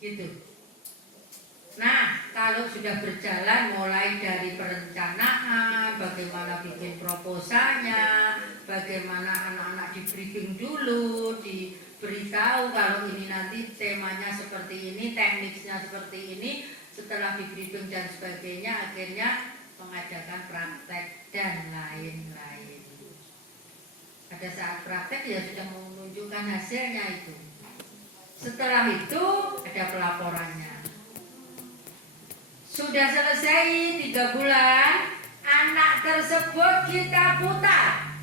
Gitu. Nah, kalau sudah berjalan mulai dari perencanaan, bagaimana bikin proposalnya, bagaimana anak-anak di briefing dulu, diberitahu kalau ini nanti temanya seperti ini, tekniknya seperti ini, setelah di briefing dan sebagainya, akhirnya mengadakan praktek dan lain-lain. Pada saat praktek ya sudah menunjukkan hasilnya itu. Setelah itu ada pelaporannya. Sudah selesai 3 bulan, anak tersebut kita putar.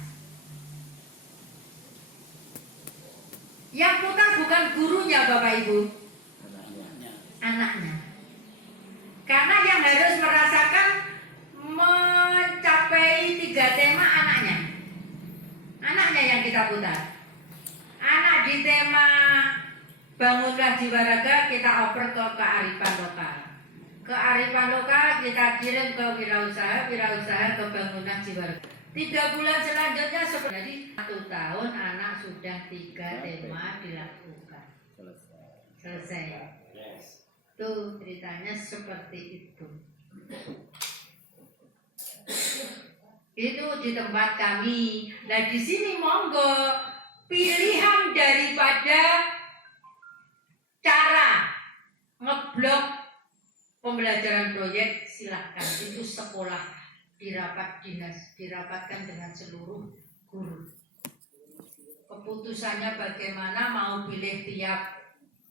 Yang putar bukan gurunya Bapak Ibu, anaknya. Karena yang harus merasakan mencapai 3 tema anaknya. Anaknya yang kita putar. Anak di tema Bangunlah Jiwa Raga kita oper ke kearifan lokal. Kearifan lokal kita kirim ke wirausaha, wirausaha ke Bangunan Jiwa Raga. 3 bulan selanjutnya jadi 1 tahun anak sudah 3 tema dilakukan. Selesai. Tuh ceritanya seperti itu. Itu di tempat kami. Nah di sini monggo pilihan daripada cara ngeblok pembelajaran proyek silahkan. Itu sekolah di rapat dinas dirapatkan dengan seluruh guru. Keputusannya bagaimana mau pilih tiap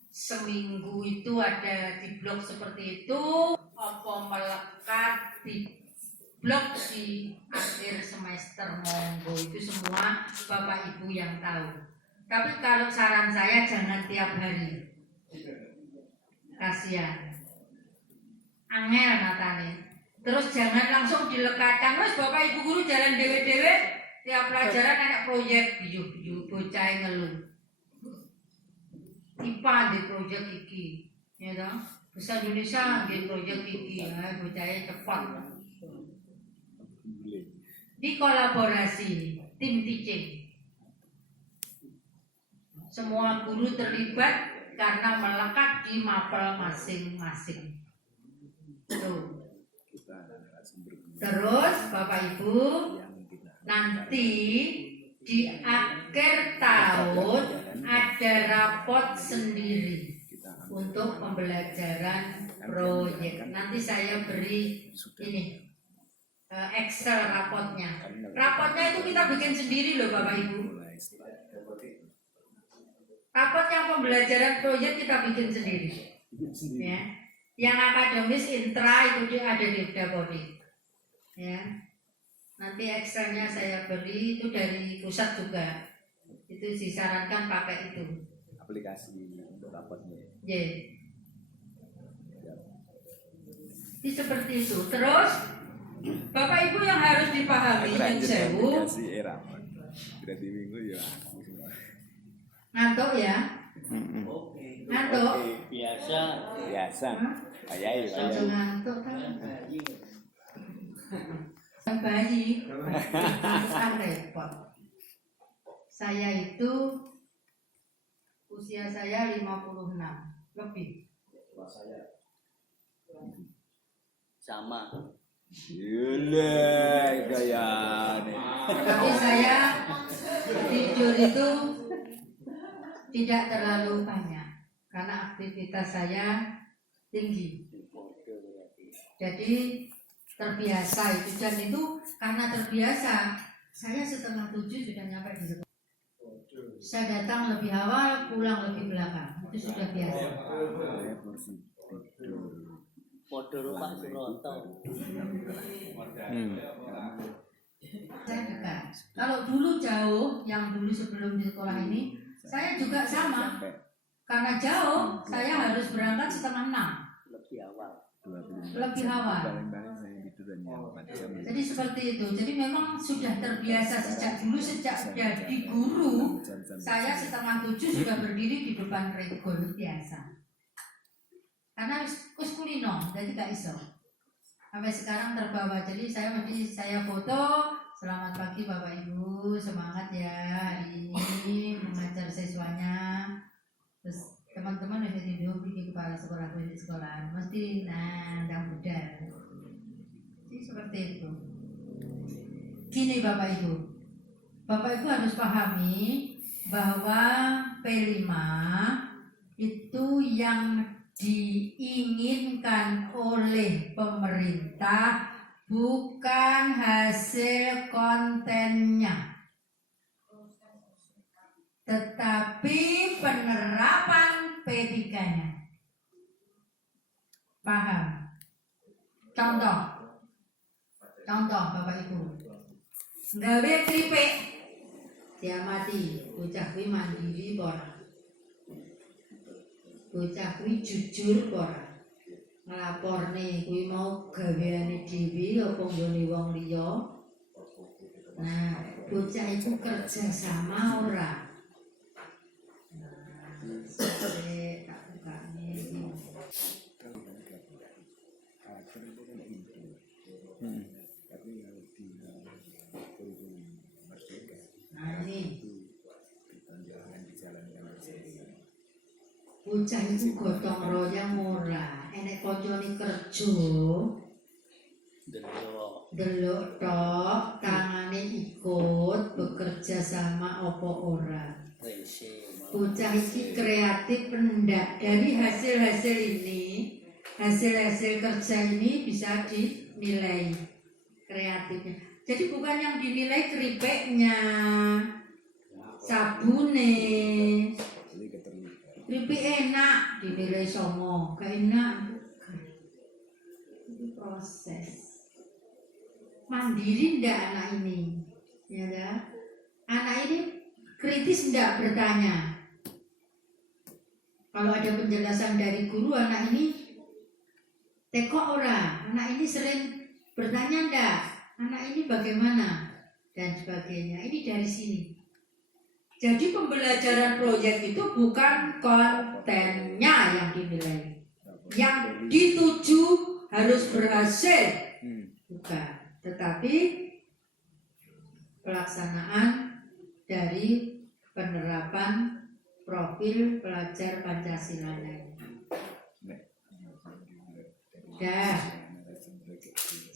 seminggu itu ada di blok seperti itu, apa melekat di blok di akhir semester, monggo itu semua Bapak Ibu yang tahu. Tapi kalau saran saya jangan tiap hari. Kasihan. Angel natane. Terus jangan langsung dilekatkan. Terus Bapak Ibu guru jalan dewe-dewe tiap pelajaran anak proyek biyu-biyu bocah ngeluh. IPA di proyek iki, ya toh? Bahasa Indonesia di proyek iki, bocahnya cepat. Di kolaborasi tim teaching. Semua guru terlibat karena melekat di mapel masing-masing. Tuh. Terus Bapak Ibu nanti di akhir tahun ada rapot sendiri untuk pembelajaran proyek. Nanti saya beri ini Excel rapotnya. Rapotnya itu kita bikin sendiri loh Bapak Ibu. Rapot yang pembelajaran proyek kita bikin sendiri. Ya. Yang akademis intra itu ada di Udapodi. Ya. Nanti Excelnya saya beri itu dari pusat juga. Itu disarankan pakai itu. Aplikasi untuk rapotnya. Yeah. Ini seperti itu. Terus Bapak Ibu yang harus dipahami yang sewu. Berarti minggu ya. Ngantuk ya? Ngantuk? Biasa. Biasa. Ayai. Ngantuk kan? Bayi kan repot. Saya itu usia saya 56 lebih. Sama. Gila gaya nih. Tapi saya tidur itu tidak terlalu banyak karena aktivitas saya tinggi. Jadi terbiasa itu, dan itu karena terbiasa saya 6:30 sudah nyampe di sekolah. Saya datang lebih awal, pulang lebih belakang. Itu sudah biasa. Podo Pak Suroto. Saya dekat. Kalau dulu jauh, yang dulu sebelum di sekolah ini, saya juga sama. Karena jauh, saya harus berangkat 5:30, lebih awal. 25. Lebih awal. Paling-paling saya tiduran jam 4 jam. Jadi seperti itu. Jadi memang sudah terbiasa sejak dulu, sejak jadi guru. Saya 6:30 sudah berdiri di depan regol biasa. Karena wis kulino, jadi gak iso. Sampai sekarang terbawa. Jadi saya foto. Selamat pagi Bapak Ibu, semangat ya hari ini mengajar siswanya. Terus teman-teman udah tidur di kepala sekolah di sekolah mesti dan budal. Jadi seperti itu. Gini Bapak Ibu harus pahami bahwa P5 itu yang diinginkan oleh pemerintah bukan hasil kontennya, tetapi penerapan P3-nya. Paham? Contoh Bapak Ibu, gawe keripik diamati, bocah kuwi mandiri ora, bocah kuwi jujur ora, nglaporne kuwi mau gaweane dhewe apa nggone wong liya. Nah, bocah itu kerja sama ora. Sampai tak bukane iki. Nah ini bocah itu gotong royong ora, enek kancane kerja delok tok, tangane ikut, bekerja sama apa ora. Bocah ini kreatif pendak. Dari hasil-hasil ini, hasil-hasil kerja ini bisa dinilai kreatifnya. Jadi bukan yang dinilai keripiknya, sabune. Keripik enak dinilai songo, gak enak bukan. Itu proses. Mandiri ndak anak ini, ya dah. Anak ini kritis ndak bertanya. Kalau ada penjelasan dari guru, anak ini teko ora, anak ini sering bertanya ndak, anak ini bagaimana dan sebagainya. Ini dari sini. Jadi pembelajaran proyek itu bukan kontennya yang dinilai, yang dituju harus berhasil, bukan, tetapi pelaksanaan dari penerapan profil pelajar Pancasila-nya. Dah,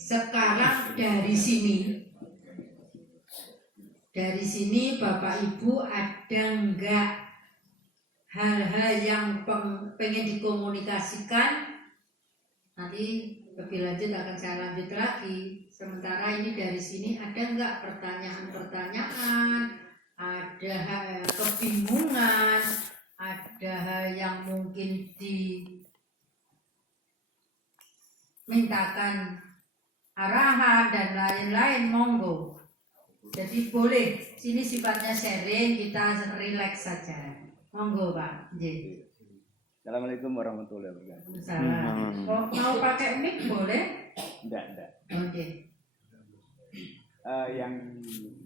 sekarang dari sini Bapak Ibu ada enggak hal-hal yang pengen dikomunikasikan? Nanti lebih lanjut akan saya lanjut lagi. Sementara ini dari sini ada enggak pertanyaan-pertanyaan, ada kebingungan, ada hal yang mungkin dimintakan arahan dan lain-lain, monggo. Jadi boleh, sini sifatnya sharing, kita relax saja. Monggo Pak. Assalamualaikum warahmatullahi wabarakatuh. Salam. Mau pakai mic boleh? Enggak. Oke. Yang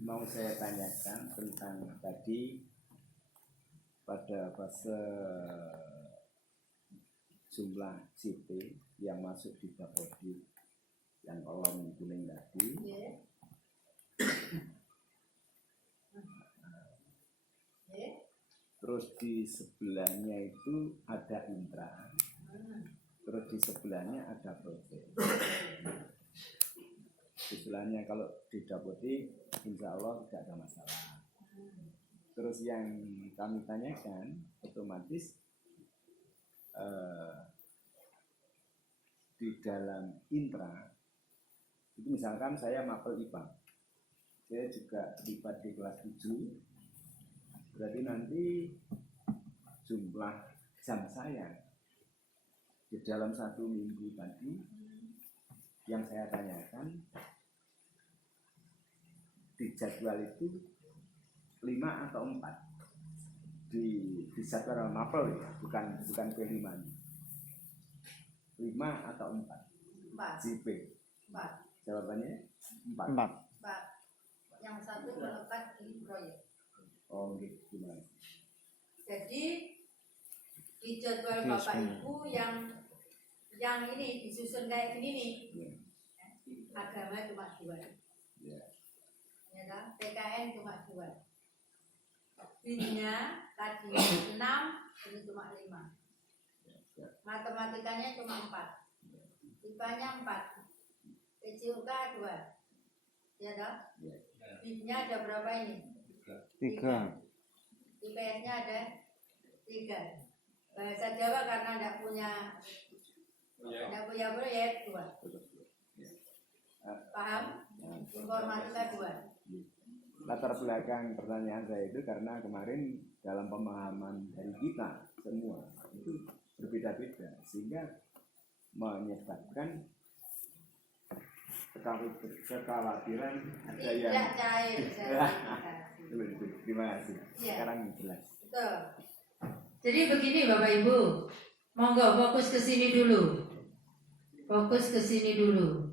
mau saya tanyakan tentang tadi pada fase jumlah CP yang masuk di Bapodi yang kolom kuning tadi. Terus di sebelahnya itu ada intra, terus di sebelahnya ada project. Di sebelahnya kalau didapati insya Allah tidak ada masalah. Terus yang kami tanyakan otomatis di dalam intra itu misalkan saya mapel IPA, saya juga terlibat di kelas 7. Berarti nanti jumlah jam saya di dalam 1 minggu tadi yang saya tanyakan di jadwal itu 5 atau 4 di jadwal mapel ya, bukan P5. 5 atau 4? 4. Si B. 4. Jawabannya 4. 4. Yang satu melekat di proyek. Oh, gitu. Gimana? Jadi di jadwal Bapak Ibu yang ini disusun kayak gini nih. Ya. Agama cuma 2. Ya. Ya kan? PKN cuma 2. BIM-nya tadi 6, ini cuma 5. Ya. Matematikanya cuma 4. IPA-nya 4. PJOK 2. Ya toh? Ya. BIM-nya ada berapa ini? 3. IPS-nya ada 3. Bahasa Jawa karena tidak punya proyek 2. Paham? Informatika 2. Latar belakang pertanyaan saya itu karena kemarin dalam pemahaman dari kita semua itu berbeda-beda sehingga menyebabkan kekhawatiran ada yang Tidak cair. Terima kasih. Ya. Sekarang jelas. Betul. Jadi begini Bapak Ibu, monggo fokus ke sini dulu. Fokus ke sini dulu.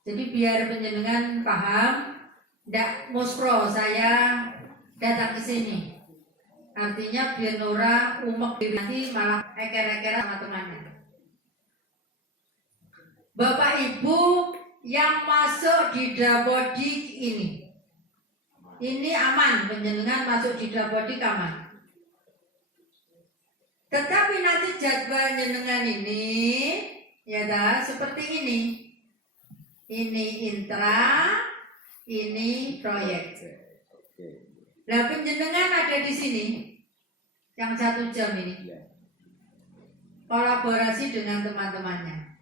Jadi biar penjenengan paham, ndak muspro saya datang ke sini. Artinya biar Nora umek nanti malah eker-ekeran sama temannya. Bapak Ibu yang masuk di Dapodik ini aman, penjenengan masuk di Dapodik aman. Tetapi nanti jadwal jenengan ini ya dah seperti ini. Ini intra, ini proyek. Nah penjenengan ada di sini yang 1 jam ini. Kolaborasi dengan teman-temannya.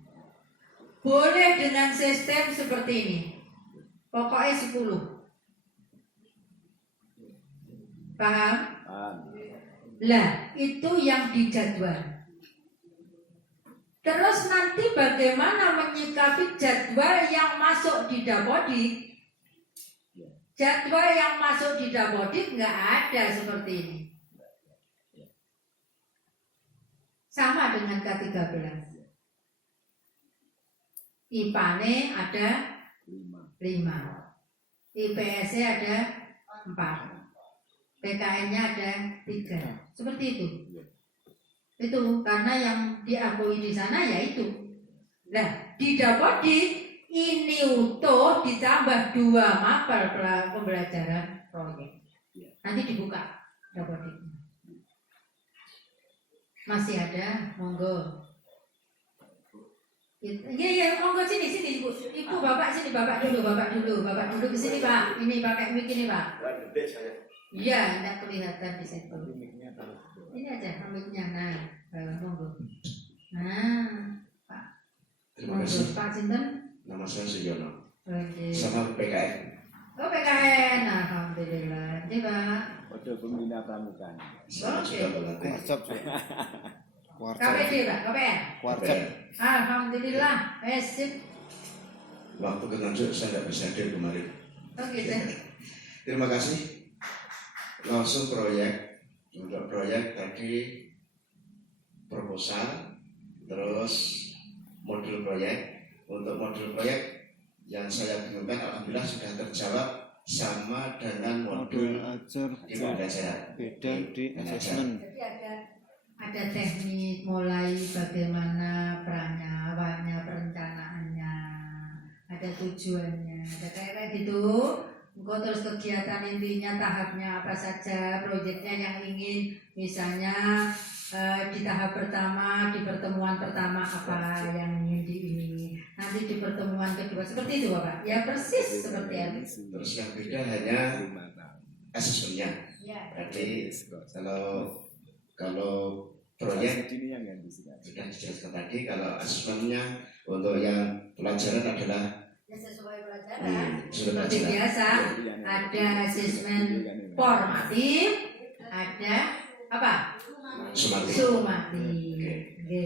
Boleh dengan sistem seperti ini. Pokoknya 10. Paham? Lah, itu yang dijadwal. Terus nanti bagaimana menyikapi jadwal yang masuk di Dapodik? Jadwal yang masuk di Dapodik nggak ada seperti ini. Sama dengan K13. IPA-nya ada 5. IPS-nya ada 4. PKN-nya ada 3. Seperti itu. Itu karena yang diakui di sana ya itu. Nah, di Dapodik ini utuh ditambah 2 mapel pembelajaran proyek. Nanti dibuka Dapodiknya. Masih ada, monggo. Iya, monggo sini Ibu. Ibu Bapak sini, Bapak dulu ke sini Pak. Ini pakai mic ini Pak. Iya, tidak kelihatan di situ. Ini aja mic-nya, nah, monggo. Nah, Pak. Terima kasih. Pak Sinten. Nama saya Suyono. Oke. Sama PKN. Oh PKN, alhamdulillah. Ini Pak. Kode pembina pramuka. Saya Oke. juga berlatih. KPD Pak, KPN. PKN. Alhamdulillah. Sip. Waktu ketunjuk saya tidak bisa hadir kemarin. Oh gitu. Terima kasih. Langsung proyek. Untuk proyek tadi proposal, terus modul proyek. Untuk modul proyek yang saya bingungkan alhamdulillah sudah terjawab sama dengan modul ajar di pembelajaran. beda di asesmen. Jadi ada teknik mulai bagaimana perannya, awalnya perencanaannya, ada tujuannya, ada kayak gitu. Engkau terus kegiatan intinya tahapnya apa saja, proyeknya yang ingin misalnya di tahap pertama, di pertemuan pertama apa yang ingin ini, nanti di pertemuan kedua seperti itu Bapak. Ya persis seperti itu. Terus yang beda hanya asesmennya. Ya. Jadi kalau proyek ini yang ganti sekarang. sudah dijelaskan tadi, kalau asesmennya untuk yang pelajaran adalah Ya sesuai pelajaran. sudah Seperti pelajaran. biasa ada asesmen formatif, ada apa? Sumatif. Sumatif. Oke.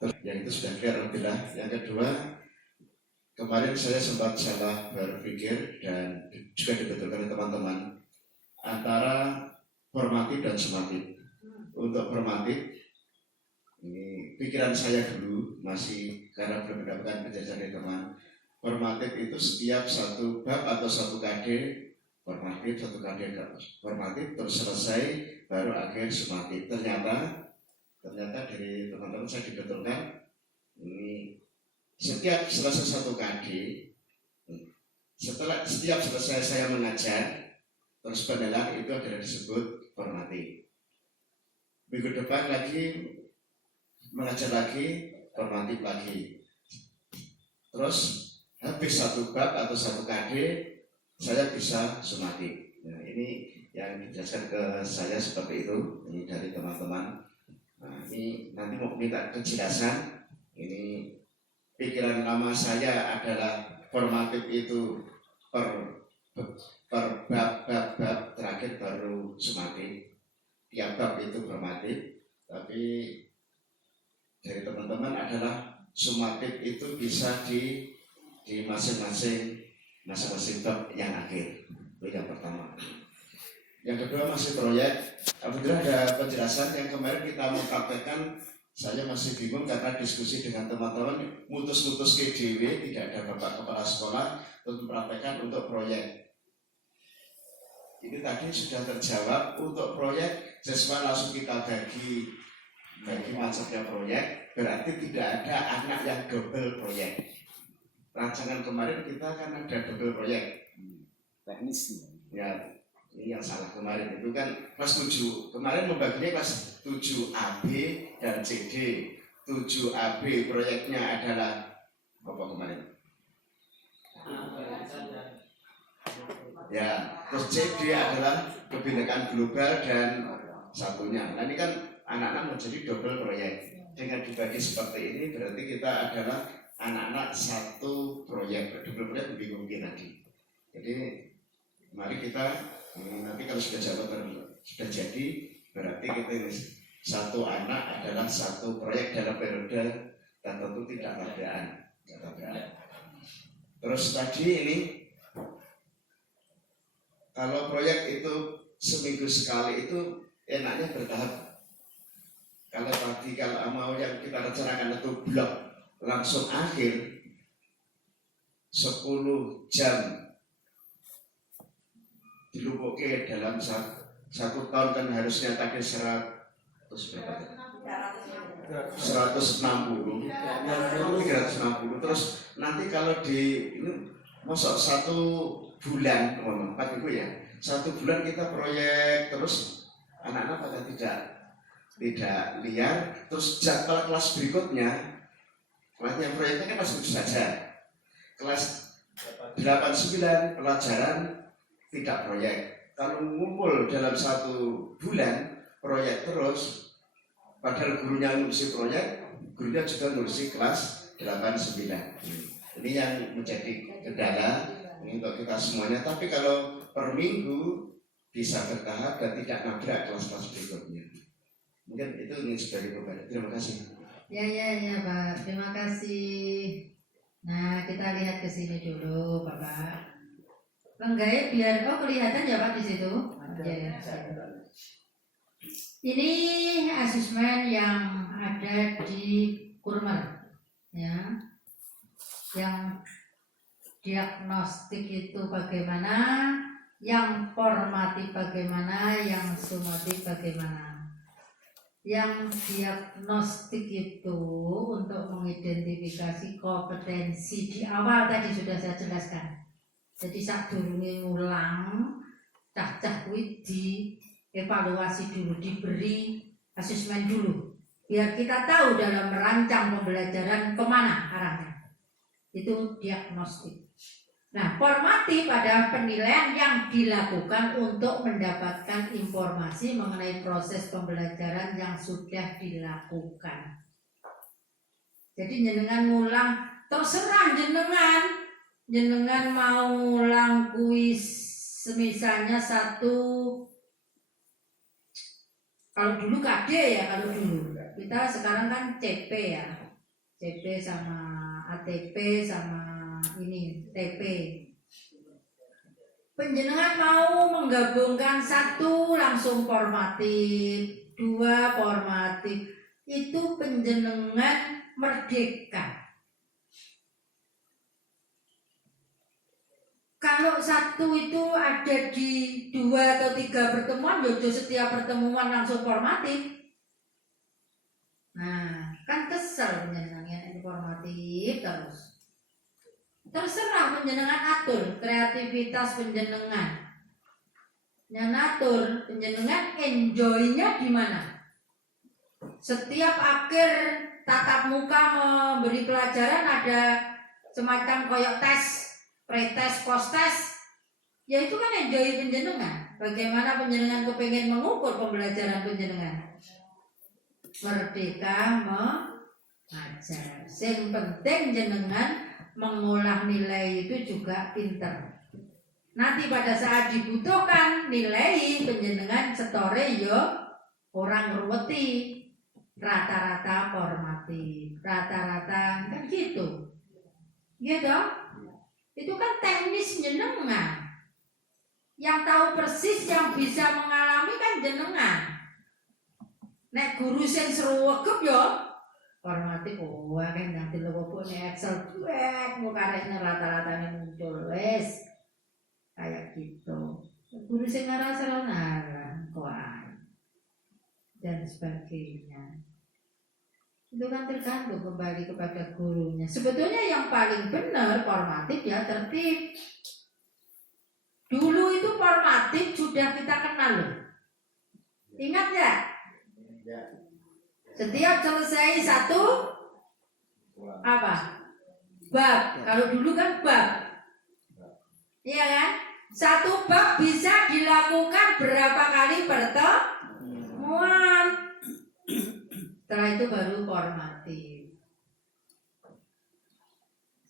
Terus yang itu sudah clear alhamdulillah. Yang kedua, kemarin saya sempat salah berpikir dan juga dibetulkan oleh teman-teman antara formatif dan sumatif. Untuk formatif ini pikiran saya dulu masih karena belum mendapatkan penjelasan dari teman. Formatif itu setiap satu bab atau satu KD formatif, satu KD formatif terus selesai baru akhir sumatif. Ternyata dari teman-teman saya dibetulkan ini setiap selesai satu KD, setiap selesai saya mengajar terus penilaian itu adalah disebut formatif. Minggu depan lagi mengajar lagi, formatif lagi. Terus habis satu bab atau satu KD, saya bisa sumatif. Nah, ini yang dijelaskan ke saya seperti itu. Ini dari teman-teman. Nah, ini nanti mau minta kejelasan. Ini pikiran lama saya adalah formatif itu per bab terakhir baru sumatif. Tiap bab itu formatif, tapi dari teman-teman adalah sumatif itu bisa di masing-masing bab yang akhir. Itu yang pertama. Yang kedua masih proyek. Alhamdulillah ada penjelasan yang kemarin kita mau praktekkan. Saya masih bingung karena diskusi dengan teman-teman mutus-mutus KDW, tidak ada bapak kepala sekolah untuk mempraktekkan untuk proyek. Ini tadi sudah terjawab untuk proyek siswa langsung kita bagi macamnya proyek, berarti tidak ada anak yang double proyek. Rancangan kemarin kita kan ada double proyek. Teknis. Ya, ini yang salah kemarin itu kan kelas 7. Kemarin membaginya kelas 7 AB dan CD. 7 AB proyeknya adalah apa kemarin? Ya, terus CD adalah kebinekaan global dan satunya. Nah ini kan anak-anak menjadi double proyek. Dengan dibagi seperti ini berarti kita adalah anak-anak satu proyek. Double proyek lebih mungkin lagi. Jadi mari kita nanti kalau sudah sudah jadi berarti kita ini satu anak adalah satu proyek dalam periode dan tentu tidak tabrakan. Terus tadi ini kalau proyek itu seminggu sekali itu enaknya bertahap. Kalau tadi kalau mau yang kita rencanakan itu blok langsung akhir 10 jam dilumpuhkan dalam satu tahun kan harusnya tadi 160 terus nanti kalau di ini masuk 1 bulan 4 minggu ya 1 bulan kita proyek terus anak-anak pada tidak liar terus jadwal kelas berikutnya kelasnya proyeknya kan masih saja kelas 8-9 pelajaran tidak proyek. Kalau ngumpul dalam 1 bulan proyek terus, padahal gurunya ngurusi proyek, gurunya juga ngurusi kelas 8-9. Ini yang menjadi kendala ini untuk kita semuanya. Tapi kalau per minggu bisa bertahap dan tidak nabrak kelas-kelas berikutnya. Mungkin itu ingin sudah diperbaiki. Terima kasih. Ya Pak, terima kasih. Nah kita lihat ke sini dulu Bapak. Lenggaya biar kelihatan ya Pak di situ. Ya. Ini asesmen yang ada di Kurmer, ya. Yang diagnostik itu bagaimana, yang formatif bagaimana, yang sumatif bagaimana. Yang diagnostik itu untuk mengidentifikasi kompetensi di awal tadi sudah saya jelaskan. Jadi saat durunge ngulang, cah-cah kuwi dievaluasi dulu, diberi asesmen dulu, biar kita tahu dalam merancang pembelajaran kemana arahnya. Itu diagnostik. Nah, formatif adalah penilaian yang dilakukan untuk mendapatkan informasi mengenai proses pembelajaran yang sudah dilakukan. Jadi jenengan ngulang, terserah jenengan mau ngulang kuis misalnya 1, kalau dulu KD ya, kalau dulu kita sekarang kan CP ya, CP sama ATP sama ini TP. Penjenengan mau menggabungkan 1 langsung formatif, 2 formatif, itu panjenengan merdeka. Kalau satu itu ada di 2 atau 3 pertemuan, jojo setiap pertemuan langsung formatif. Nah, kan kesel panjenengan informatif terus. Terserah panjenengan atur kreativitas panjenengan. Yang atur panjenengan enjoy-nya di mana? Setiap akhir tatap muka memberi pelajaran ada semacam koyok tes, pre-tes, post-tes. Ya itu kan enjoy panjenengan. Bagaimana panjenengan kepengen mengukur pembelajaran panjenengan? Merdeka mengajar. Yang penting jenengan mengolah nilai itu juga pinter. Nanti pada saat dibutuhkan nilai panjenengan setore yo orang ruweti, rata-rata formatif, rata-rata kan gitu. Gitu. Itu kan teknis jenengan. Yang tahu persis, yang bisa mengalami kan jenengan. Nek guru sing seruwegep yo formatif kan nanti lho nek Excel duet mukarene rata-ratane muncul wis kayak gitu. Guru sing ngarang dan sebagainya. Itu kan tergantung kembali kepada gurunya. Sebetulnya yang paling benar formatif ya tertib. Dulu itu formatif sudah kita kenal loh. Ingat ya? Setiap selesai satu apa? Bab. Kalau dulu kan bab. Iya kan? Satu bab bisa dilakukan berapa kali pertemuan. Setelah itu baru formatif.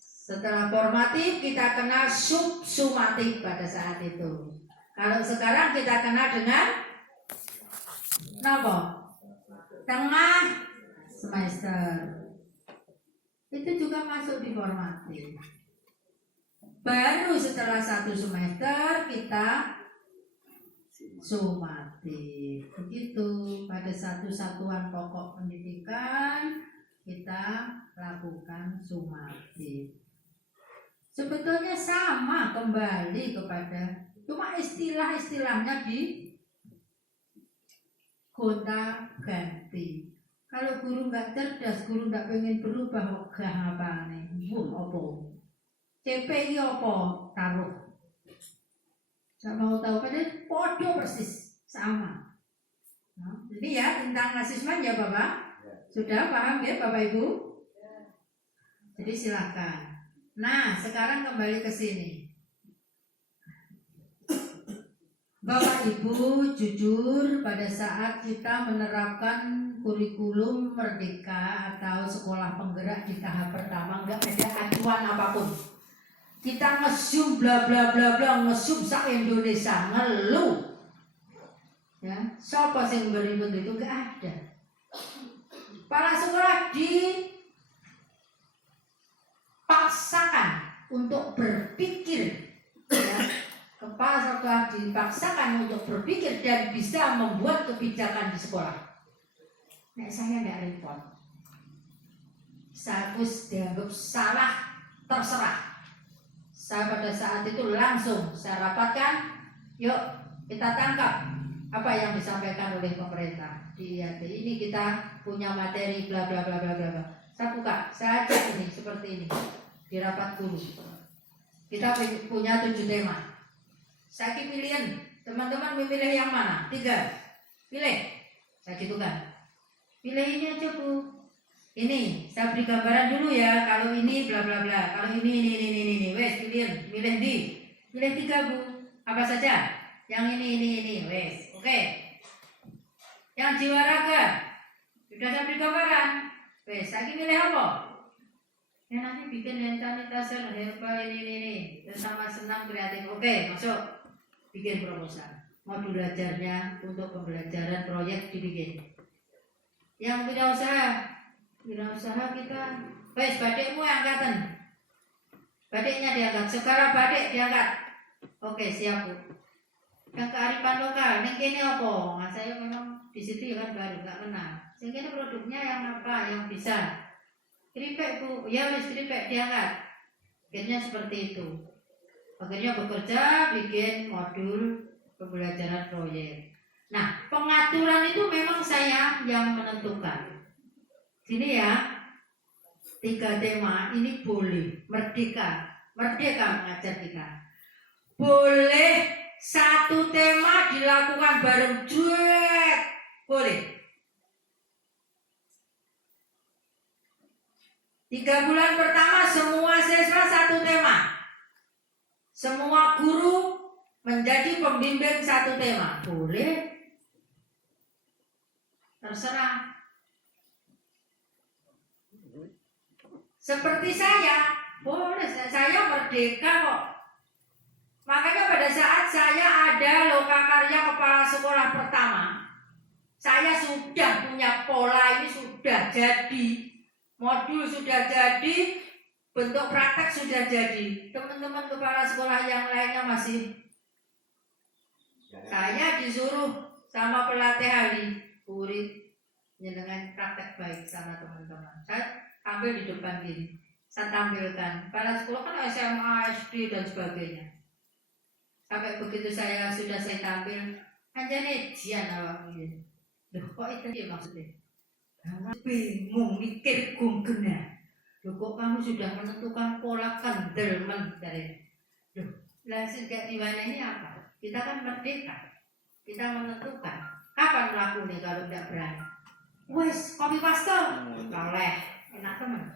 Setelah formatif kita kenal subsumatif pada saat itu. Kalau sekarang kita kenal dengan apa? Tengah semester. Itu juga masuk di formatif. Baru setelah 1 semester kita sumatif. Begitu pada satu satuan pokok pendidikan kita lakukan sumatif. Sebetulnya sama kembali kepada cuma istilah-istilahnya di gonta ganti. Kalau guru nggak cerdas, guru nggak pengen berubah, wegah apa nih? Apa? CPI apa? Taruh. Saya mau tahu padahal podo persis sama. Nah, jadi ya tentang asesmen ya Bapak, sudah paham ya Bapak Ibu? Jadi silakan. Nah sekarang kembali ke sini. Bapak Ibu jujur pada saat kita menerapkan kurikulum merdeka atau sekolah penggerak di tahap pertama nggak ada acuan apapun. Kita ngesum bla bla bla bla ngesum sak Indonesia ngeluh. Ya, siapa sing beribut itu nggak ada. Para sekolah dipaksakan untuk berpikir. Ya. Kepala sekolah dipaksakan untuk berpikir dan bisa membuat kebijakan di sekolah. Nek saya tidak repot. Saya harus dianggap salah, terserah. Saya pada saat itu langsung saya rapatkan, yuk kita tangkap apa yang disampaikan oleh pemerintah. Ini kita punya materi bla bla bla bla bla. Saya buka, saya ajak ini seperti ini di rapat guru. Kita punya 7 tema. Saya pilihin, teman-teman memilih yang mana? 3. Pilih. Saya gitu kan. Pilih ini aja Bu. Ini, saya beri gambaran dulu ya. Kalau ini bla bla bla. Kalau ini. Wes, pilih di. Pilih 3 Bu. Apa saja? Yang ini. Wes. Oke. Yang jiwa raga. Sudah saya beri gambaran. Wes, saya pilih apa? Ya nanti bikin hand sanitizer, herbal ini. Sama senam kreatif. Oke, masuk. Bikin proposal. Modul belajarnya untuk pembelajaran proyek dibikin. Yang wirausaha kita. Wes, badikmu angkatan. Badiknya diangkat. Sekarang badik diangkat. Oke, siap Bu. Yang kearifan lokal, ini kini apa? Nah, saya memang di situ ya kan baru nggak kenal. Sehingga ini produknya yang apa, yang bisa keripik Bu, ya wis keripik diangkat. Akhirnya seperti itu. Akhirnya bekerja bikin modul pembelajaran proyek. Nah, pengaturan itu memang saya yang menentukan. Sini ya, 3 tema ini boleh, merdeka mengajar kita. Boleh 1 tema dilakukan bareng duet, boleh. 3 bulan pertama semua siswa 1 tema. Semua guru menjadi pembimbing 1 tema, boleh. Terserah. Seperti saya, boleh. Saya merdeka kok. Makanya pada saat saya ada lokakarya kepala sekolah pertama, saya sudah punya pola, ini sudah jadi, modul sudah jadi, bentuk praktek sudah jadi. Teman-teman kepala sekolah yang lainnya masih. Saya disuruh sama pelatih ahli, murid, dengan praktek baik sama teman-teman. Saya tampil di depan gini, saya tampilkan. Kepala sekolah kan SMA, SD dan sebagainya. Sampai begitu saya tampil, hanya jian awak ini. Loh kok itu dia maksudnya? Kamu bingung mikir guna. Loh kok kamu sudah menentukan pola kendelman dari. Loh, langsung kayak di mana ini apa? Kita kan merdeka. Kita menentukan kapan melakukannya kalau tidak berani. Wes, copy paste. Oleh, enak teman.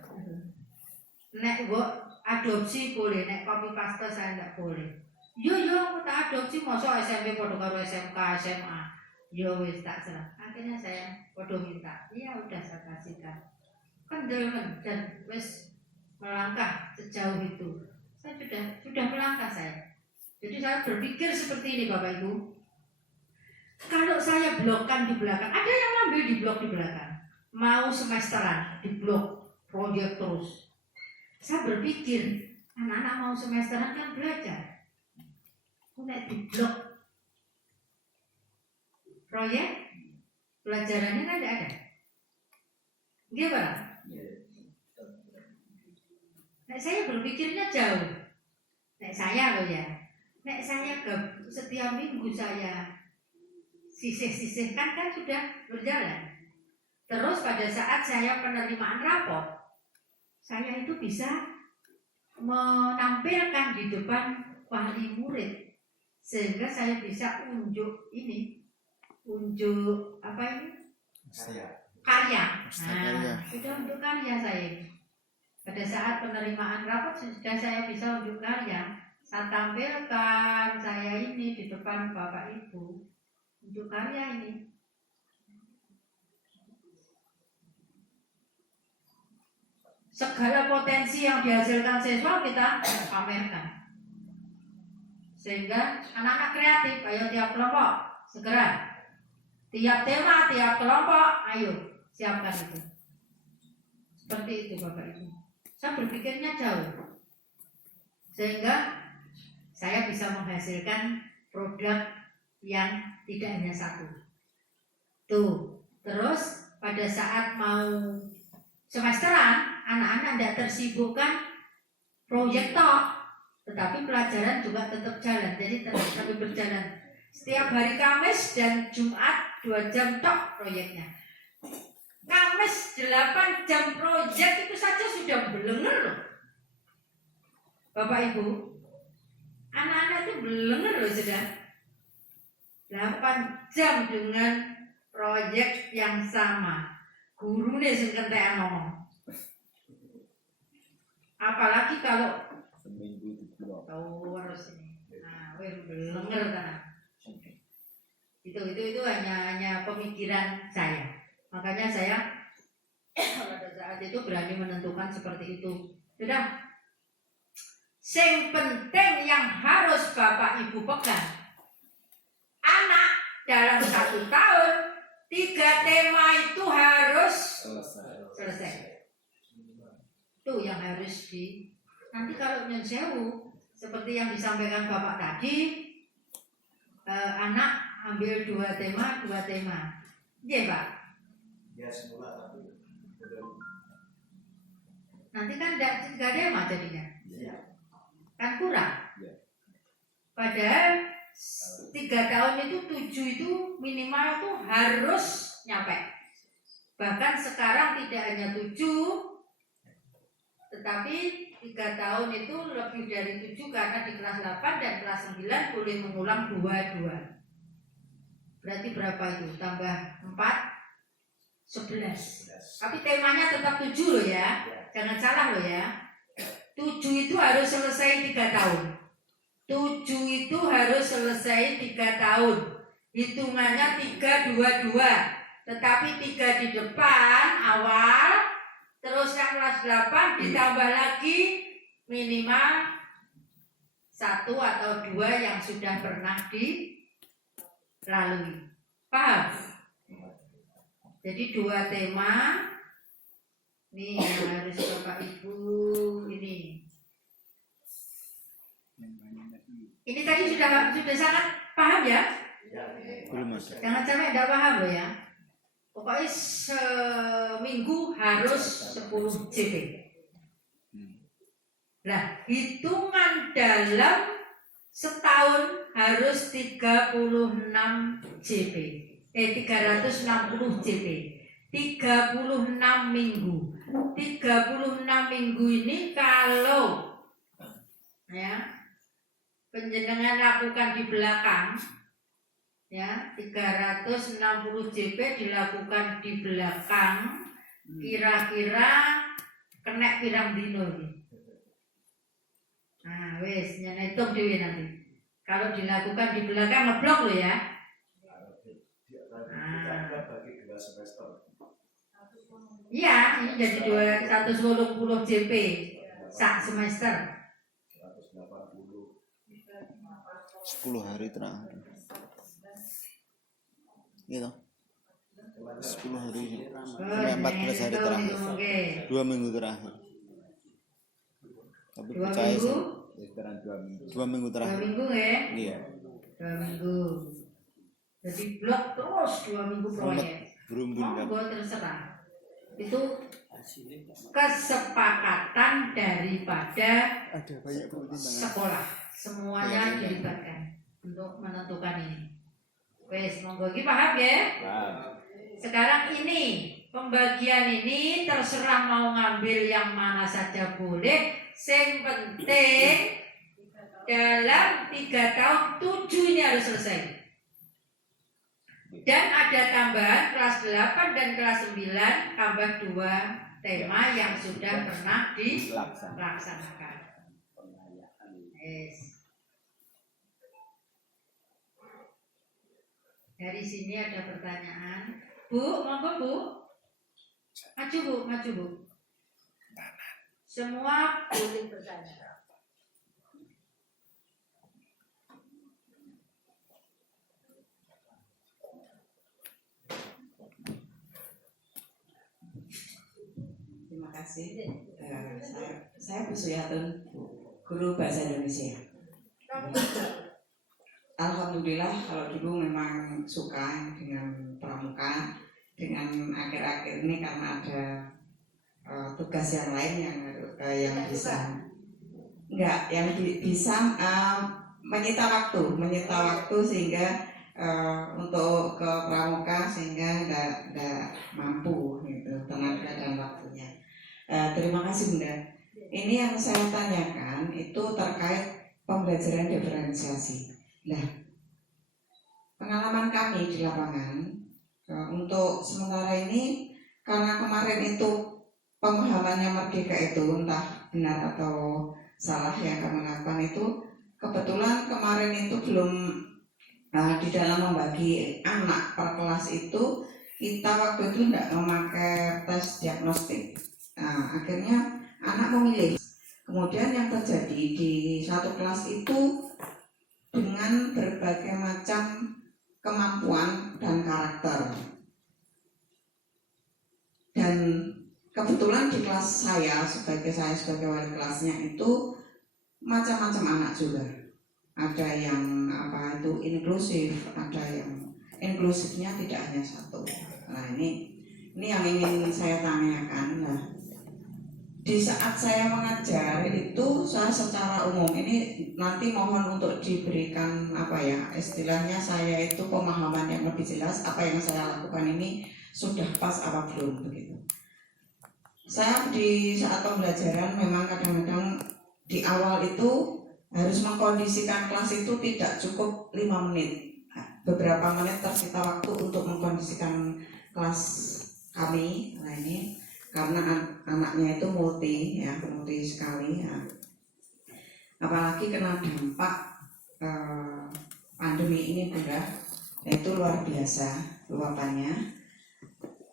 Nek buat adopsi boleh, nek copy paste saya tidak boleh. Yo aku tak adopsi, masa SMP podo karo SMK, SMA. Yo wis tak serah. Akhirnya saya podo minta. Iya udah saya kasihkan. Kendelman dan wis melangkah sejauh itu. Saya sudah melangkah saya. Jadi saya berpikir seperti ini Bapak Ibu. Kalau saya blokkan di belakang, ada yang ngambil di blok di belakang. Mau semesteran di blok proyek terus. Saya berpikir anak-anak mau semesteran kan belajar. Nek di blok proyek pelajarannya kan tidak ada. Gimana? Nek saya berpikirnya jauh. Nek saya loh ya. Nek saya setiap minggu saya sisih-sisihkan kan sudah berjalan. Terus pada saat saya penerimaan rapor, saya itu bisa menampilkan di depan wali murid. Sehingga saya bisa unjuk apa ini? Karya. Nah, sudah unjuk karya saya. Pada saat penerimaan rapor sudah saya bisa unjuk karya. Saya tampilkan saya ini di depan Bapak Ibu. Unjuk karya ini. Segala potensi yang dihasilkan siswa kita pamerkan. Sehingga anak-anak kreatif, ayo tiap kelompok segera, tiap tema, tiap kelompok, ayo siapkan itu. Seperti itu Bapak Ibu. Saya berpikirnya jauh, sehingga saya bisa menghasilkan produk yang tidak hanya satu. Tuh, terus pada saat mau semesteran, anak-anak tidak tersibukkan proyek tok. Tetapi pelajaran juga tetap jalan, jadi tetap berjalan. Setiap hari Kamis dan Jumat 2 jam tok proyeknya. Kamis 8 jam proyek itu saja sudah belenger loh. Bapak Ibu, anak-anak itu belenger loh sudah. 8 jam dengan proyek yang sama. Guru nih sing kentekan ngomong. Apalagi kalau seminggu di blok. tahu harus ini. Nah, belenger kan. Itu hanya pemikiran saya. Makanya saya pada saat itu berani menentukan seperti itu. Sudah. Sing penting yang harus Bapak Ibu pegang. Anak dalam 1 tahun 3 tema itu harus selesai. Itu yang harus nanti kalau nyen sewu seperti yang disampaikan Bapak tadi, anak ambil 2 tema. Iya Pak. Ya semula tapi belum. Nanti kan nggak dema jadinya. Iya. Kan kurang. Iya. Padahal 3 tahun itu 7 itu minimal tuh harus nyampe. Bahkan sekarang tidak hanya 7, tetapi 3 tahun itu lebih dari 7 karena di kelas 8 dan kelas 9 boleh mengulang 2. Berarti berapa itu? Tambah 4, 11. Tapi temanya tetap 7 loh ya. Jangan salah loh ya. 7 itu harus selesai 3 tahun. 7 itu harus selesai 3 tahun. Hitungannya 3, 2, 2. Tetapi 3 di depan awal, terus yang kelas 8 ditambah lagi minimal 1 atau 2 yang sudah pernah dilalui. Paham? Jadi 2 tema. Nih yang harus Bapak Ibu ini. Ini tadi sudah sangat paham ya? Belum ada. Jangan sampai tidak paham loh ya. Pokoknya seminggu harus 10 JP. Nah, hitungan dalam setahun harus 36 JP. 360 JP. 36 minggu. 36 minggu ini kalau ya penjenengan lakukan di belakang ya 360 JP dilakukan di belakang kira-kira kena pirang dino ini. Nah wes nyenetung dewe nanti kalau dilakukan di belakang ngeblok loh ya. Bagi 2 semester. Iya ini jadi 180 JP sak semester. 10 hari terakhir. Gitu. 10 hari sampai 14 hari terakhir. 2 minggu terakhir. Tapi 2 percaya minggu. sih. 2 minggu 2 terakhir. minggu ya. Iya. 2 minggu. Jadi blok terus 2 minggu proyek. Berumbun kan. Monggo terserah. Itu kesepakatan daripada Ada banyak sekolah. Semuanya dilibatkan untuk menentukan ini. Wes, monggo iki paham ya? Sekarang ini pembagian ini terserah mau ngambil yang mana saja boleh. Yang penting dalam 3 tahun 7 ini harus selesai. Dan ada tambahan kelas 8 dan kelas 9 tambah 2 tema yang sudah pernah dilaksanakan. Yes. Dari sini ada pertanyaan. Bu, monggo Bu. Maju Bu. Semua boleh bertanya. Terima kasih. Saya Bu Suyatun, guru bahasa Indonesia. Alhamdulillah kalau dulu memang suka dengan pramuka, dengan akhir-akhir ini karena ada tugas yang lain yang bisa menyita waktu sehingga untuk ke pramuka sehingga nggak mampu gitu tenaga dan waktunya. Terima kasih Bunda. Ini yang saya tanyakan itu terkait pembelajaran diferensiasi. Nah, pengalaman kami di lapangan untuk sementara ini karena kemarin itu pemahamannya Merdeka itu entah benar atau salah yang kami lakukan itu kebetulan kemarin itu belum di dalam membagi anak per kelas itu kita waktu itu tidak memakai tes diagnostik. Nah, akhirnya anak memilih. Kemudian yang terjadi di satu kelas itu dengan berbagai macam kemampuan dan karakter. Dan kebetulan di kelas saya sebagai wali kelasnya itu macam-macam anak juga. Ada yang inklusif, ada yang inklusifnya tidak hanya satu. Nah ini yang ingin saya tanyakan. Nah, di saat saya mengajar itu saya secara umum ini nanti mohon untuk diberikan istilahnya saya itu pemahaman yang lebih jelas apa yang saya lakukan ini sudah pas apa belum begitu. Saya di saat pembelajaran memang kadang-kadang di awal itu harus mengkondisikan kelas itu tidak cukup 5 menit. Beberapa menit tersita waktu untuk mengkondisikan kelas kami. Nah ini karena anaknya itu multi sekali ya. Apalagi kena dampak pandemi ini Bunda, itu luar biasa luapannya.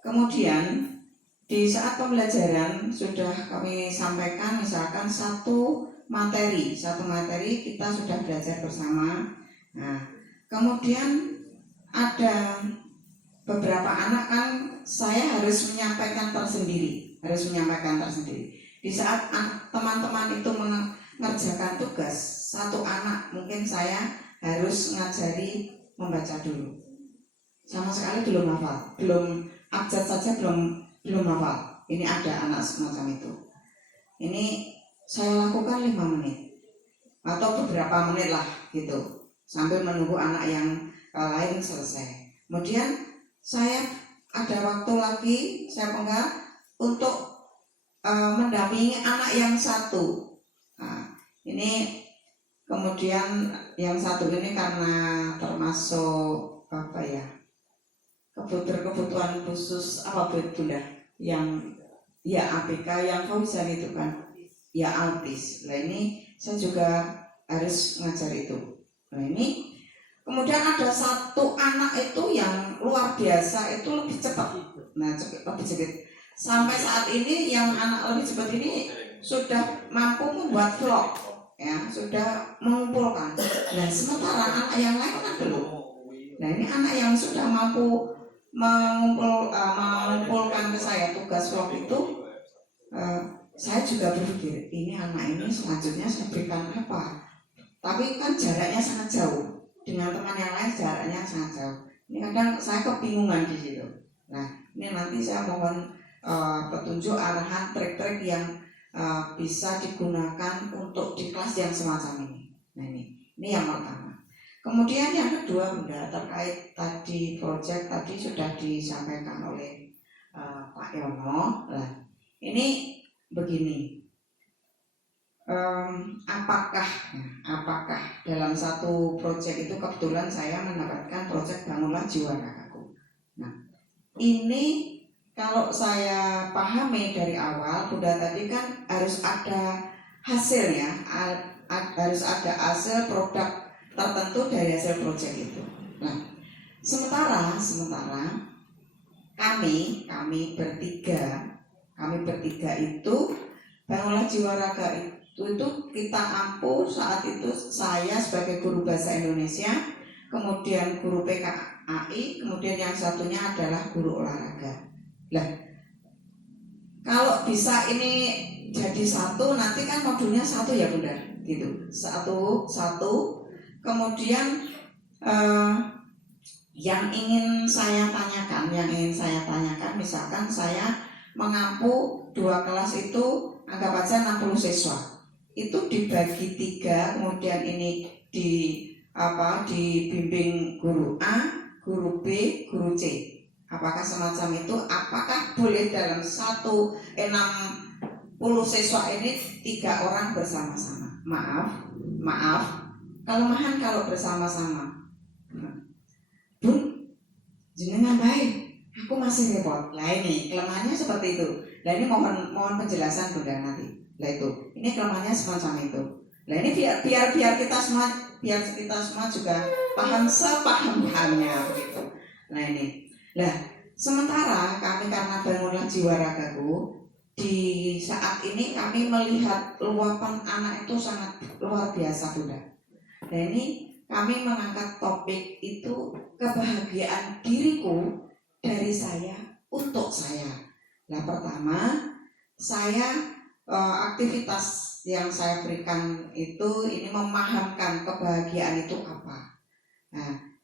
Kemudian di saat pembelajaran sudah kami sampaikan misalkan satu materi kita sudah belajar bersama. Nah, kemudian ada beberapa anak kan saya harus menyampaikan tersendiri. Di saat teman-teman itu mengerjakan tugas, satu anak mungkin saya harus ngajari membaca dulu. Sama sekali belum hafal, belum abjad saja belum hafal. Ini ada anak semacam itu. Ini saya lakukan 5 menit atau beberapa menit lah gitu, sambil menunggu anak yang lain selesai. Kemudian saya ada waktu lagi saya pegang untuk mendampingi anak yang satu. Nah, ini kemudian yang satu ini karena termasuk kebutuhan khusus Bunda yang ABK yang Fauzan itu kan autis. Nah ini saya juga harus ngajar itu. Nah ini kemudian ada satu anak itu yang luar biasa, itu lebih cepat. Nah, lebih cepat. Sampai saat ini yang anak lebih cepat ini sudah mampu membuat vlog, ya, sudah mengumpulkan. Nah, sementara anak yang lain kan belum. Nah, ini anak yang sudah mampu mengumpulkan ke saya tugas vlog itu, saya juga berpikir ini anak ini selanjutnya saya berikan apa? Tapi kan jaraknya sangat jauh. Dengan teman yang lain jaraknya sangat jauh. Ini kadang saya kebingungan di situ. Nah, ini nanti saya mohon petunjuk arahan trik-trik yang bisa digunakan untuk di kelas yang semacam ini. Nah ini yang pertama. Kemudian yang kedua Bunda, terkait tadi proyek tadi sudah disampaikan oleh Pak Yono. Nah, ini begini. Apakah dalam satu proyek itu kebetulan saya mendapatkan proyek Bangunlah Jiwa Ragaku. Nah, ini kalau saya pahami dari awal, Bunda tadi kan harus ada hasilnya, harus ada hasil produk tertentu dari hasil proyek itu. Nah, sementara kami bertiga itu Bangunlah Jiwa Raga itu kita ampuh saat itu saya sebagai guru bahasa Indonesia, kemudian guru PKAI, kemudian yang satunya adalah guru olahraga. Lah, kalau bisa ini jadi satu, nanti kan modulnya satu ya Bunda, gitu. Satu. Kemudian yang ingin saya tanyakan, misalkan saya mengampu 2 kelas itu anggap aja 60 siswa. Itu dibagi 3, kemudian ini dibimbing guru A, guru B, guru C. Apakah semacam itu? Apakah boleh dalam 60 siswa ini 3 orang bersama-sama? Maaf, kelemahan kalau bersama-sama. Bun, jenengan baik, aku masih repot. Lah ini kelemahannya seperti itu. Lah ini mohon penjelasan Bunda nanti. Lah itu, ini kelemahannya semacam itu. Lah ini biar kita semua juga paham sepaham-pahamnya begitu. Nah ini. Lah, sementara kami karena Bangunlah Jiwa Ragaku, di saat ini kami melihat luapan anak itu sangat luar biasa Bunda. Nah ini kami mengangkat topik itu kebahagiaan diriku dari saya untuk saya. Nah pertama, saya aktivitas yang saya berikan itu ini memahamkan kebahagiaan itu apa. Nah,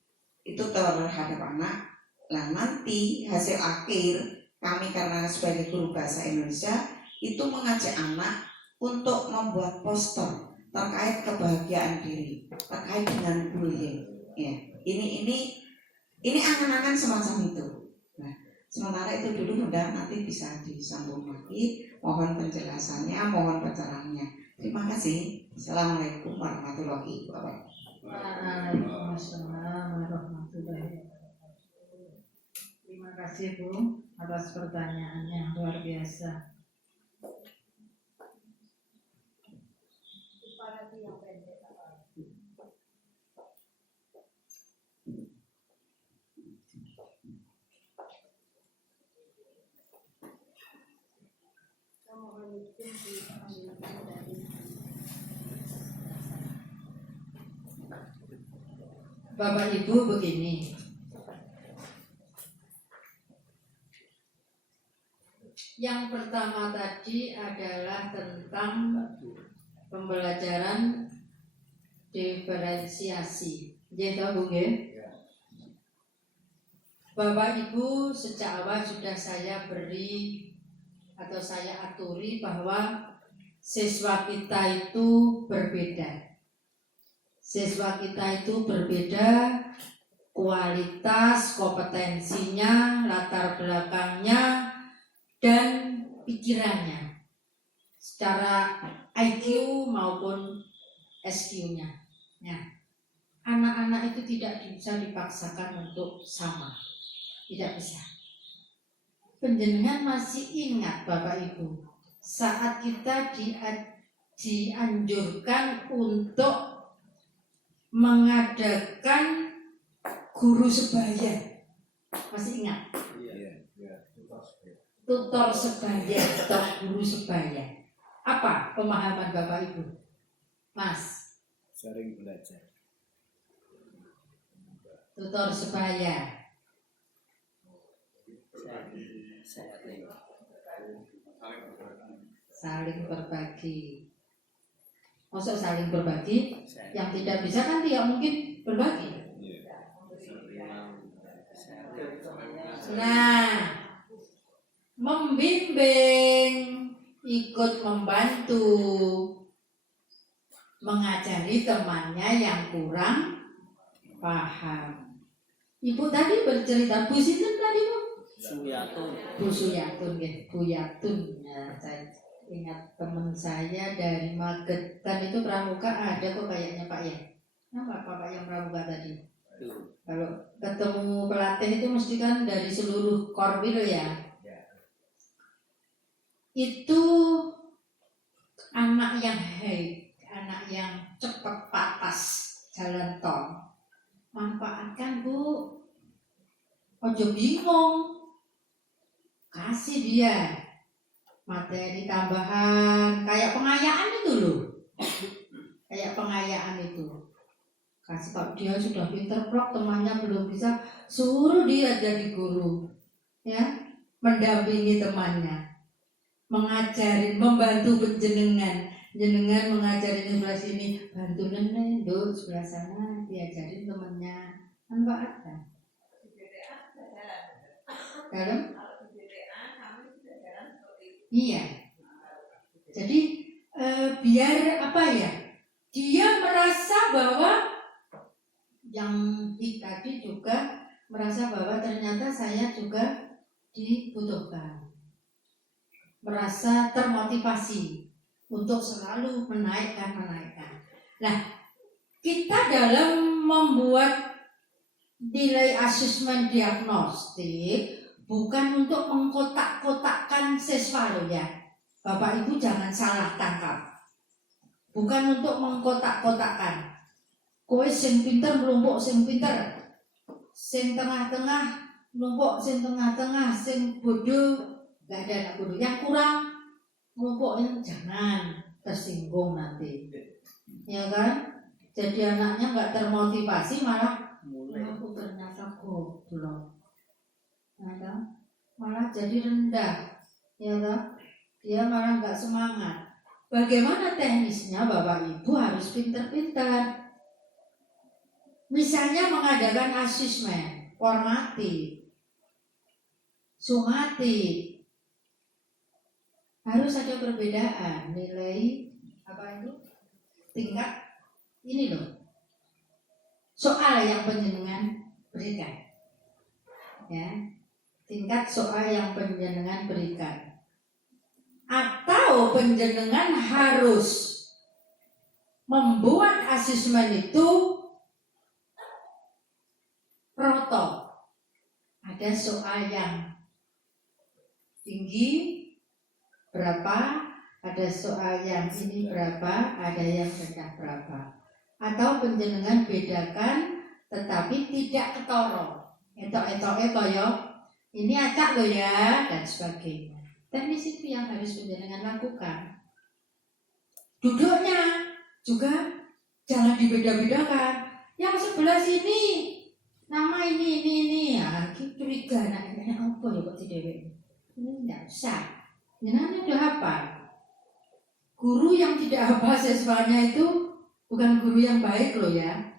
itu terhadap anak. Nah nanti hasil akhir kami karena sebagai guru bahasa Indonesia itu mengajak anak untuk membuat poster terkait kebahagiaan diri, terkait dengan bullying. Ya, ini angan-angan semacam itu. Nah, sementara itu dulu mudah nanti bisa disambung lagi. Mohon penjelasannya, mohon pencerahannya. Terima kasih. Assalamualaikum warahmatullahi wabarakatuh. Waalaikumsalam warahmatullahi wabarakatuh. Terima kasih Bu atas pertanyaannya luar biasa. Bapak Ibu begini, yang pertama tadi adalah tentang pembelajaran diferensiasi. Jadi tahu Bu nggih? Bapak Ibu sejak awal sudah saya beri atau saya aturi bahwa siswa kita itu berbeda. Siswa kita itu berbeda, kualitas, kompetensinya, latar belakangnya, dan pikirannya secara IQ maupun SQ-nya. Ya. Anak-anak itu tidak bisa dipaksakan untuk sama, tidak bisa. Penjenengan masih ingat Bapak Ibu saat kita dianjurkan untuk mengadakan guru sebaya, masih ingat? Tutor sebaya, tutor guru sebaya. Apa pemahaman Bapak Ibu? Mas? Sering belajar. Tutor sebaya. Saling berbagi. Maksud saling berbagi, yang tidak bisa kan tidak mungkin berbagi. Nah, membimbing, ikut membantu, mengajari temannya yang kurang paham. Ibu tadi bercerita, Bu Sinten tadi Bu? Suyatun. Bu Suyatun, Bu Yatun. Ya, saya ingat teman saya dari Magetan itu pramuka ada kok kayaknya Pak ya. Nama Bapak yang pramuka tadi? Kalau ketemu pelatih itu mesti kan dari seluruh korwil ya. Itu anak yang anak yang cepat patas jalan tol. Manfaatkan Bu, ojo bingung, kasih dia materi tambahan kayak pengayaan itu loh, kayak pengayaan itu. Kasih kalau dia sudah pinter prok, temannya belum bisa, suruh dia jadi guru, ya, mendampingi temannya, mengajarin, membantu penjenengan. Jenengan mengajarin sebelah sini, bantu nenek, duduk sebelah sana, diajarin temennya, manfaatkan. Dalam? Iya. Jadi biar apa ya? Dia merasa bahwa yang tadi juga merasa bahwa ternyata saya juga dibutuhkan. Merasa termotivasi untuk selalu menaikkan. Nah, kita dalam membuat nilai asesmen diagnostik bukan untuk mengkotak-kotakkan siswa loh ya. Bapak Ibu jangan salah tangkap. Bukan untuk mengkotak-kotakkan. Kowe sing pinter mlumpuk sing pinter. Sing tengah-tengah mlumpuk sing tengah-tengah, sing bodoh enggak ada anak bodoh. Yang kurang mlumpuknya jangan tersinggung nanti. Ya kan? Jadi anaknya enggak termotivasi malah aku ternyata goblok. Malah jadi rendah, ya kan? Dia malah nggak semangat. Bagaimana teknisnya Bapak Ibu harus pintar-pintar. Misalnya mengadakan asesmen, formatif, sumatif, harus ada perbedaan nilai apa itu tingkat ini loh. Soal yang penjenengan berikan, ya, tingkat soal yang penjenengan berikan, atau penjenengan harus membuat asesmen itu roto. Ada soal yang tinggi berapa, ada soal yang ini berapa, ada yang rendah berapa. Atau penjenengan bedakan tetapi tidak ketoro. Etok-etoknya kaya ini acak loh ya, dan sebagainya. Dan di situ yang harus penjenengan lakukan. Duduknya juga jangan dibeda-bedakan. Yang sebelah sini nama ini ya, curiga anaknya apa ya kok tidak ini tidak usah. Jenengan udah hafal. Guru yang tidak hafal siswanya itu bukan guru yang baik loh ya.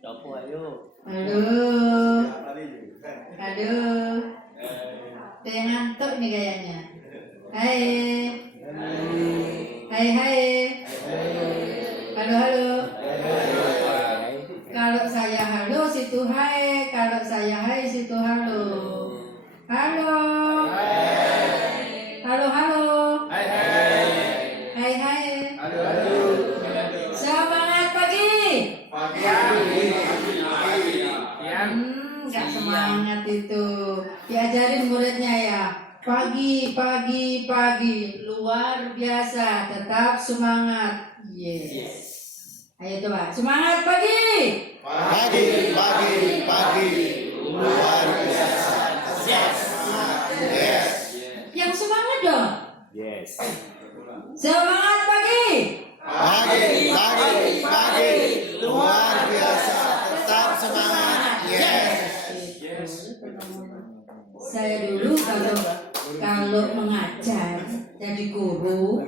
Coba ayo. Halo. Halo. Saya ngantuk nih kayaknya. Hai. Hai. Halo. Kalau saya halo situ hai, kalau saya hai situ halo. Halo. Hai. Semangat pagi. Nggak semangat itu. Diajarin muridnya ya. Pagi. Luar biasa. Tetap semangat. Yes. Ayo coba. Semangat pagi. Pagi. Luar biasa. Yes. Yang semangat dong. Yes. Semangat pagi. Pagi. Luar biasa. Tetap semangat. Yes. Saya dulu kalau mengajar jadi guru,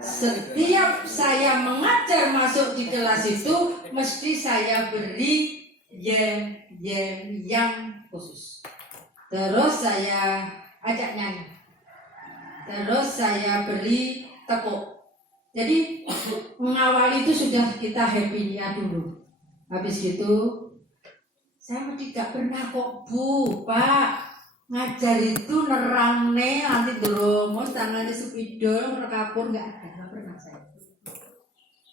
setiap saya mengajar masuk di kelas itu mesti saya beri yang khusus. Terus saya ajak nyanyi. Terus saya beri tepuk. Jadi mengawali itu sudah kita happy-nya dulu. Habis gitu saya mesti gak pernah kok Bu, Pak ngajar itu nerangne nanti dromos tangannya sepidol rekapur nggak pernah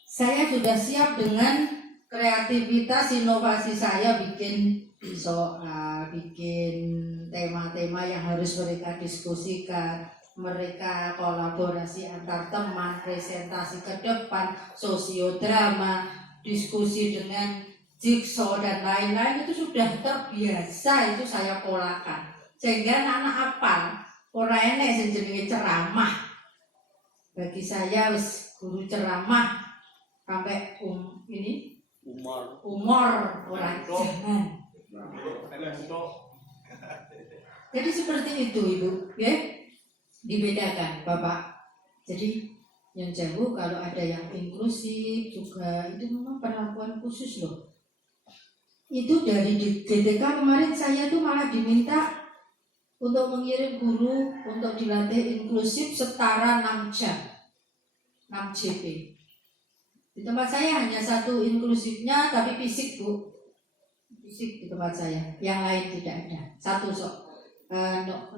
saya sudah siap dengan kreativitas inovasi saya bikin soal, bikin tema-tema yang harus mereka diskusikan, mereka kolaborasi antar teman, presentasi ke depan, sosiodrama, diskusi dengan jigsaw dan lain-lain itu sudah terbiasa, itu saya polakan. Sehingga anak hafal, ora enek sing jenenge ceramah. Bagi saya wis guru ceramah sampai umur orang jangan. Jadi seperti itu Ibu, ya. Dibedakan Bapak. Jadi yang jauh kalau ada yang inklusif juga itu memang perlakuan khusus loh. Itu dari DTK kemarin saya tuh malah diminta untuk mengirim guru untuk dilatih inklusif setara 6 jam 6 JP. Di tempat saya hanya satu inklusifnya tapi fisik Bu, fisik di tempat saya, yang lain tidak ada. Satu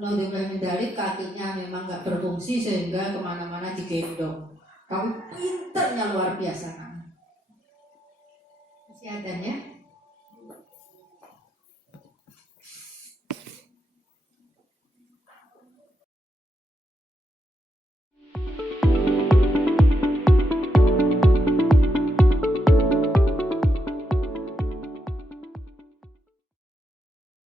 Nodimendalik kakinya memang nggak berfungsi sehingga kemana-mana digendong. Tapi pinternya luar biasa kan. Masih adanya